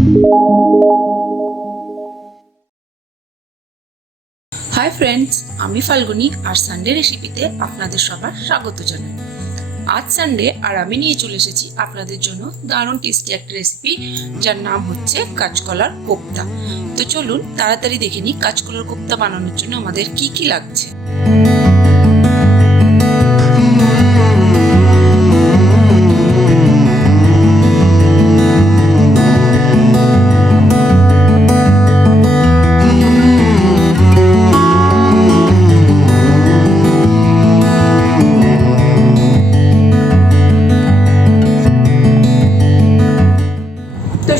Hi friends, আমি ফাল্গুনি আর Sunday রেসিপিতে আপনাদের সবার স্বাগত জানাই। আজ সানডে আর আমি নিয়ে চলে এসেছি আপনাদের জন্য দারুণ টেস্টি একটা রেসিপি, যার নাম হচ্ছে কাঁচকলার কোপ্তা। তো চলুন তাড়াতাড়ি দেখে নিই কাঁচকলার কোপ্তা বানানোর জন্য আমাদের কি কি লাগছে।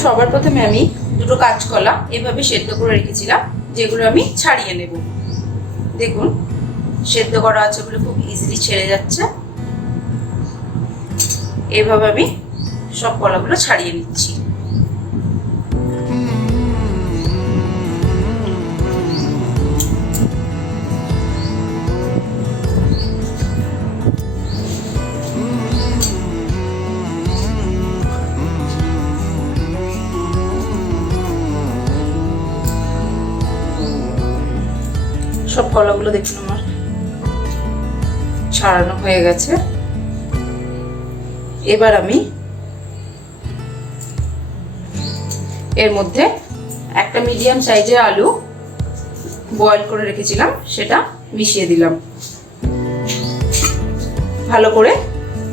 সবার প্রথমে আমি দুটো কাঁচকলা এভাবে সেদ্ধ করে রেখেছিলাম, যেগুলো আমি ছাড়িয়ে নেব। দেখুন সেদ্ধ করা আছে বলে খুব ইজিলি ছেড়ে যাচ্ছে। এভাবে আমি সব কলাগুলো ছাড়িয়ে নিচ্ছি। সব কলাগুলো দেখুন আমার ছাড়ানো হয়ে গেছে। এবার আমি এর মধ্যে একটা মিডিয়াম সাইজের আলু বয়েল করে রেখেছিলাম, সেটা মিশিয়ে দিলাম। ভালো করে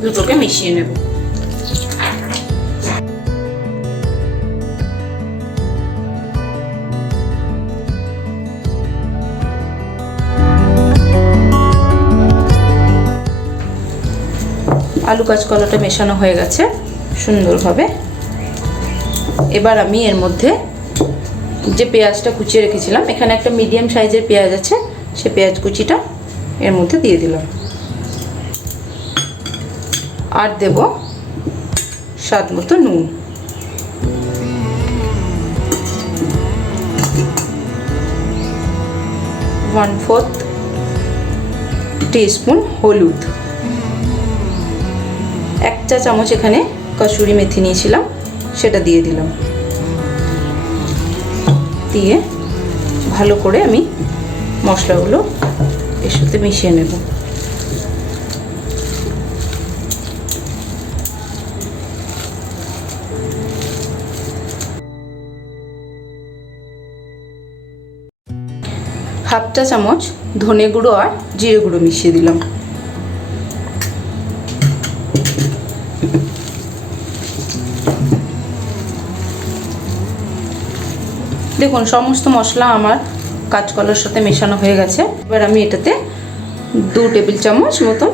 দুটোকে মিশিয়ে নেব। আলু কাঁচকলাটা মেশানো হয়ে গেছে সুন্দরভাবে। এবার আমি এর মধ্যে যে পেঁয়াজটা কুচিয়ে রেখেছিলাম, এখানে একটা মিডিয়াম সাইজের পেঁয়াজ আছে, সে পেঁয়াজ কুচিটা এর মধ্যে দিয়ে দিলাম। আর দেব স্বাদ মতো নুন। ওয়ান ফোর্থ টিস্পুন হলুদ। এক চা চামচ এখানে কসুরি মেথি নিয়েছিলাম, সেটা দিয়ে দিলাম। দিয়ে ভালো করে আমি মশলাগুলো এর সাথে মিশিয়ে নেব। হাফ চা চামচ ধনে গুঁড়ো আর জিরে গুঁড়ো মিশিয়ে দিলাম। দেখুন সমস্ত মশলা আমার কাঁচকলার সাথে মেশানো হয়ে গেছে। এবার আমি এটাতে 2 টেবিল চামচ মতন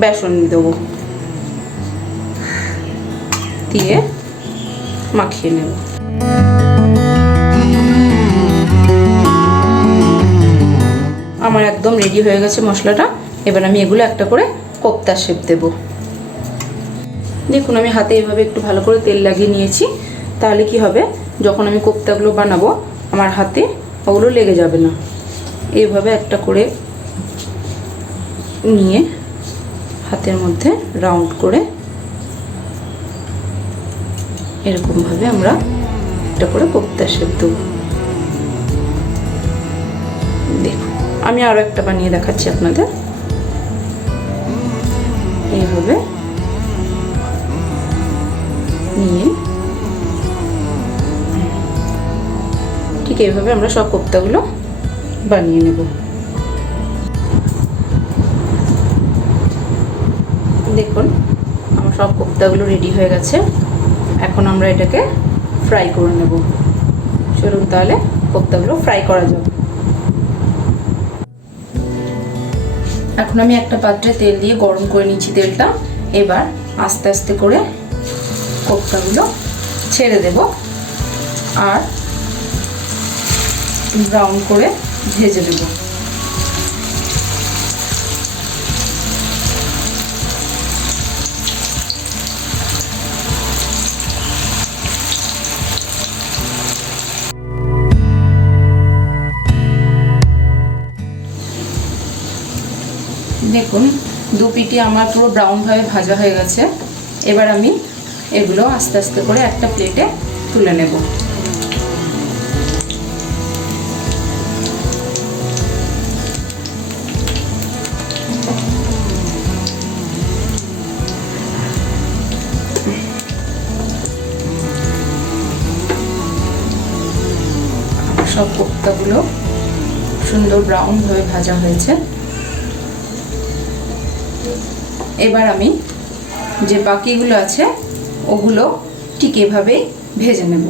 বেসন দেবো, দিয়ে মাখিয়ে নেব। আমার একদম রেডি হয়ে গেছে মশলাটা। এবার আমি এগুলো একটা করে কোপ্তা শেপ দেব। দেখুন আমি হাতে এভাবে একটু ভালো করে তেল লাগিয়ে নিয়েছি। তাহলে কি হবে, যখন আমি কোপ্তাগুলো বানাবো আমার হাতে ওগুলো লেগে যাবে না। এইভাবে একটা করে নিয়ে হাতের মধ্যে রাউন্ড করে এরকমভাবে আমরা একটা করে কোপ্তা শেপ দেবো। দেখুন আমি আরও একটা বানিয়ে দেখাচ্ছি আপনাদের। এইভাবে নিয়ে ঠিক এইভাবে আমরা সব কোপ্তাগুলো বানিয়ে নেব। দেখুন আমার সব কোপ্তাগুলো রেডি হয়ে গেছে। এখন আমরা এটাকে ফ্রাই করে নেব। চলুন তাহলে কোপ্তাগুলো ফ্রাই করা যাক। এখন আমি একটা পাত্রে তেল দিয়ে গরম করে নিচ্ছি তেলটা। এবার আস্তে আস্তে করে কোপ্তাগুলো ছেড়ে দেব আর ব্রাউন করে ভেজে দেব। দেখুন দু পিটি আমার পুরো ব্রাউন ভাবে ভাজা হয়ে গেছে। এবার আমি এগুলো আস্তে আস্তে করে একটা প্লেটে তুলে নেব। সব কোপ্তাগুলো সুন্দর ব্রাউন ভাবে ভাজা হয়েছে। এবার আমি যে বাকিগুলো আছে ওগুলো ঠিক এভাবে ভেজে নেব।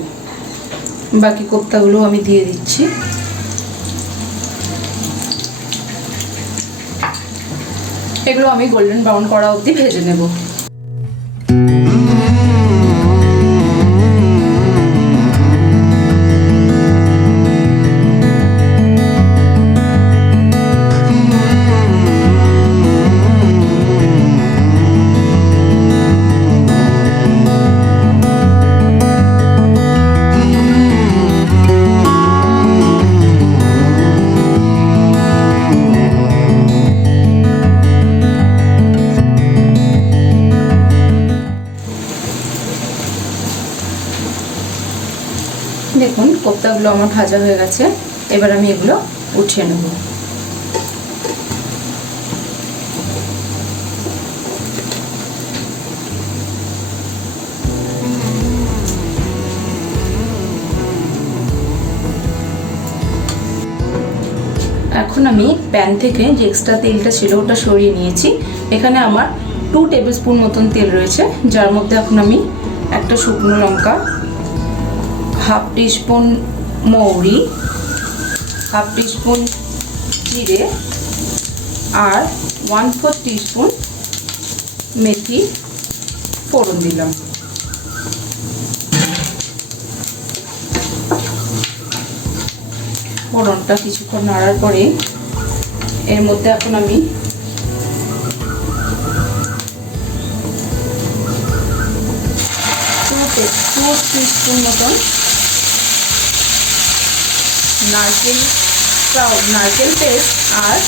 বাকি কোপ্তাগুলো আমি দিয়ে দিচ্ছি। এগুলো আমি গোল্ডেন ব্রাউন করা অবধি ভেজে নেব। দেখুন কোপ্তাগুলো আমার ভাজা হয়ে গেছে। এবার আমি এগুলো উঠিয়ে নেব। এখন আমি প্যান থেকে যে এক্সট্রা তেলটা ছিল ওটা সরিয়ে নিয়েছি। এখানে আমার 2 টেবিল স্পুন মতন তেল রয়েছে, যার মধ্যে এখন আমি একটা শুকনো লঙ্কা, হাফ টিস্পুন মৌরি, হাফ টিস্পুন জিরে আর 1/4 টিস্পুন মেথি ফোড়ন দিলাম। ফোড়নটা কিছুক্ষণ নাড়ার পরে এর মধ্যে এখন আমি টু টিস্পুন মতন নারকেল পেস্ট আর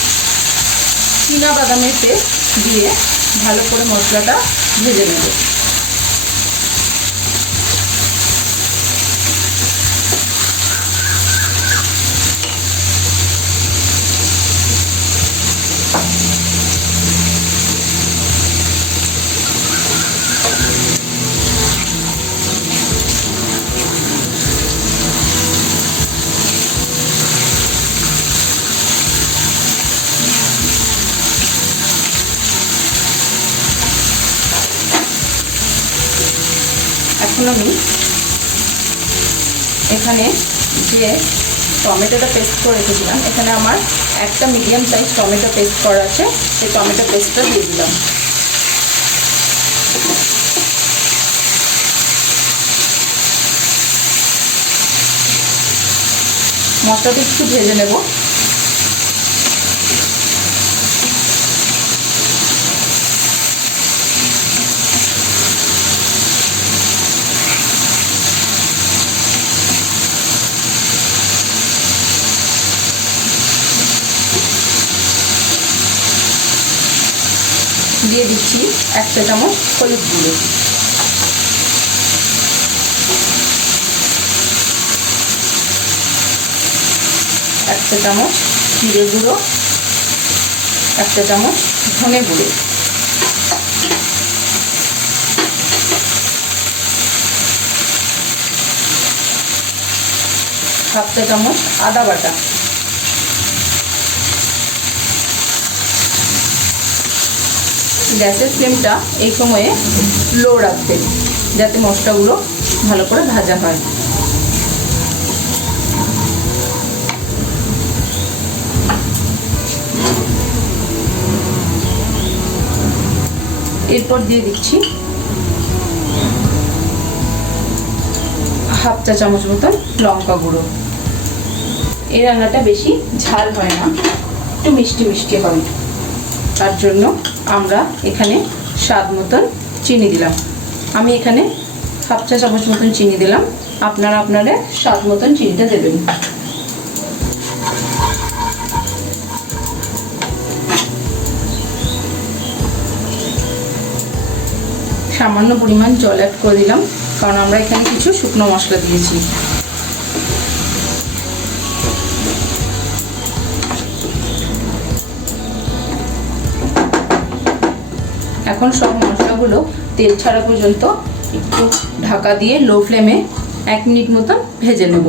চীনা বাদামের পেস্ট দিয়ে ভালো করে মশলাটা ভেজে নেব। এখন আমি এখানে যে টমেটোটা পেস্ট করে রেখেছিলাম, এখানে আমার একটা মিডিয়াম সাইজ টমেটো পেস্ট করা আছে, সেই টমেটো পেস্টটা দিয়ে দিলাম। মশলাটা একটু ভেজে নেব। দিয়ে দিচ্ছি 1 চা চামচ হলুদ গুঁড়ো, 1 চা চামচ জিরে গুঁড়ো, 1 চা চামচ ধনে গুঁড়ো, 1/2 চা চামচ আদা বাটা, গ্যাসের ফ্লেমটা এই সময়ে লো রাখতে, যাতে মশলাগুলো ভালো করে ভাজা হয়। এরপর দিয়ে দিচ্ছি 1/2 চা চামচ মতন লঙ্কা গুঁড়ো। এই রান্নাটা বেশি ঝাল হয় না, একটু মিষ্টি মিষ্টি হয়, তার জন্য আমরা এখানে স্বাদ মতন চিনি দিলাম। আমি এখানে 1/2 চা চামচ মতন চিনি দিলাম, আপনারা আপনাদের স্বাদ মতন চিনিটা দেবেন। সামান্য পরিমাণ জল অ্যাড করে দিলাম। কারণ আমরা এখানে কিছু শুকনো মশলা দিয়েছি। এখন সব মশলাগুলো তেল ছাড়া পর্যন্ত একটু ঢাকা দিয়ে লো ফ্লেমে 1 মিনিট মতন ভেজে নেব।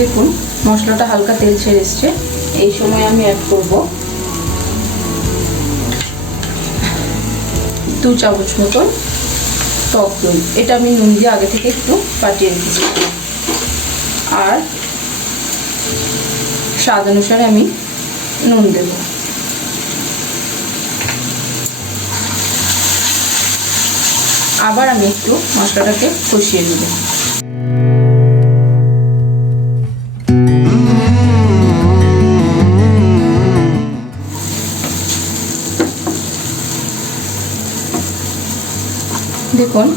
দেখুন মশলাটা হালকা তেল ছেড়ে এসছে। এই সময় আমি অ্যাড করব 2 চামচ মতন টক দই। এটা আমি নুন দিয়ে আগে থেকে একটু ফাটিয়ে রেখেছি। আর স্বাদ অনুসারে আমি নুন দেব। আবার আমি একটু মশলাটাকে কষিয়ে নেব। দেখুন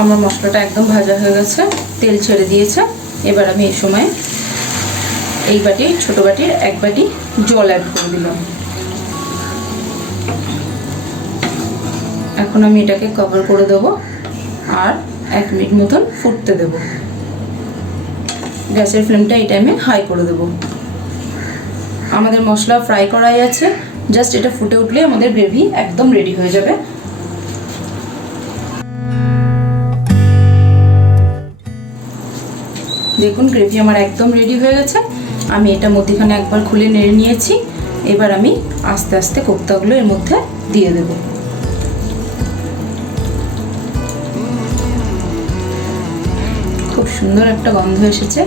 আমার মশলাটা একদম ভাজা হয়ে গেছে, তেল ছেড়ে দিয়েছে। এবার আমি এই সময় এই বাটির ছোট বাটির 1 বাটি জল অ্যাড করে দিলাম। এখন আমি এটাকে কভার করে দেব আর 1 মিনিট মতন ফুটতে দেব। গ্যাসের ফ্লেমটা এই টাইমে হাই করে দেব। আমাদের মশলা ফ্রাই করাই আছে, জাস্ট এটা ফুটে উঠলে আমাদের গ্রেভি একদম রেডি হয়ে যাবে। দেখুন গ্রেভি আমার একদম রেডি হয়ে গেছে। আমি এটা মধ্যখানে একবার খুলে নেড়ে নিয়েছি। এবার আমি আস্তে আস্তে কোপ্তাগুলো এর মধ্যে দিয়ে দেব। খুব সুন্দর একটা গন্ধ এসেছে।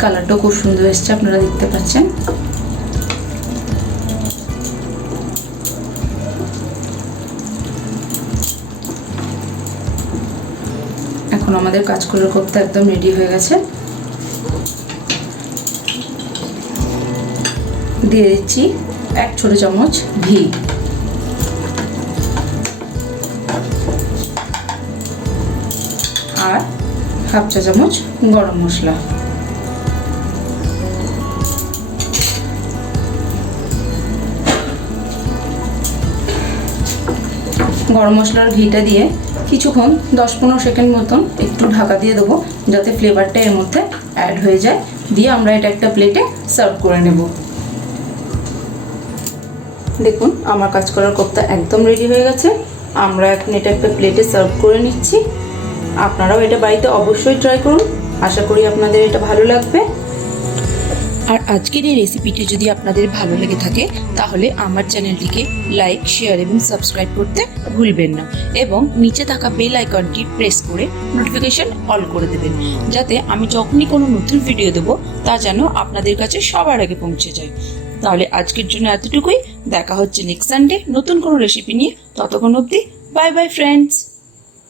কালারটাও খুব সুন্দর এসেছে, আপনারা দেখতে পাচ্ছেন। এখন আমাদের কাঁচকলার কোপ্তা একদম রেডি হয়ে গেছে। দিয়ে দিচ্ছি 1 ছোট চামচ ঘি। আর 1/2 চা চামচ গরম মশলা। গরম মশলার ঘিটা দিয়ে কিছুক্ষণ 10-15 সেকেন্ড মতন একটু ঢাকা দিয়ে দেবো, যাতে ফ্লেভারটা এর মধ্যে অ্যাড হয়ে যায়। দিয়ে আমরা এটা একটা প্লেটে সার্ভ করে নেব। দেখুন আমার কাঁচকলার কোপ্তা একদম রেডি হয়ে গেছে। আমরা এখন এটা একটা প্লেটে সার্ভ করে নিচ্ছি। আপনারাও এটা বাড়িতে অবশ্যই ট্রাই করুন। আশা করি আপনাদের এটা ভালো লাগবে। আর আজকের এই রেসিপিটি যদি আপনাদের ভালো লেগে থাকে তাহলে আমার চ্যানেলটিকে লাইক, শেয়ার এবং সাবস্ক্রাইব করতে ভুলবেন না। এবং নিচে থাকা বেল আইকনটি প্রেস করে নোটিফিকেশন অল করে দেবেন, যাতে আমি যখনই কোনো নতুন ভিডিও দেবো তা যেন আপনাদের কাছে সবার আগে পৌঁছে যায়। তাহলে আজকের জন্য এতটুকুই। দেখা হচ্ছে নেক্সট সানডে নতুন কোনো রেসিপি নিয়ে। ততক্ষণ অবধি বাই বাই ফ্রেন্ডস।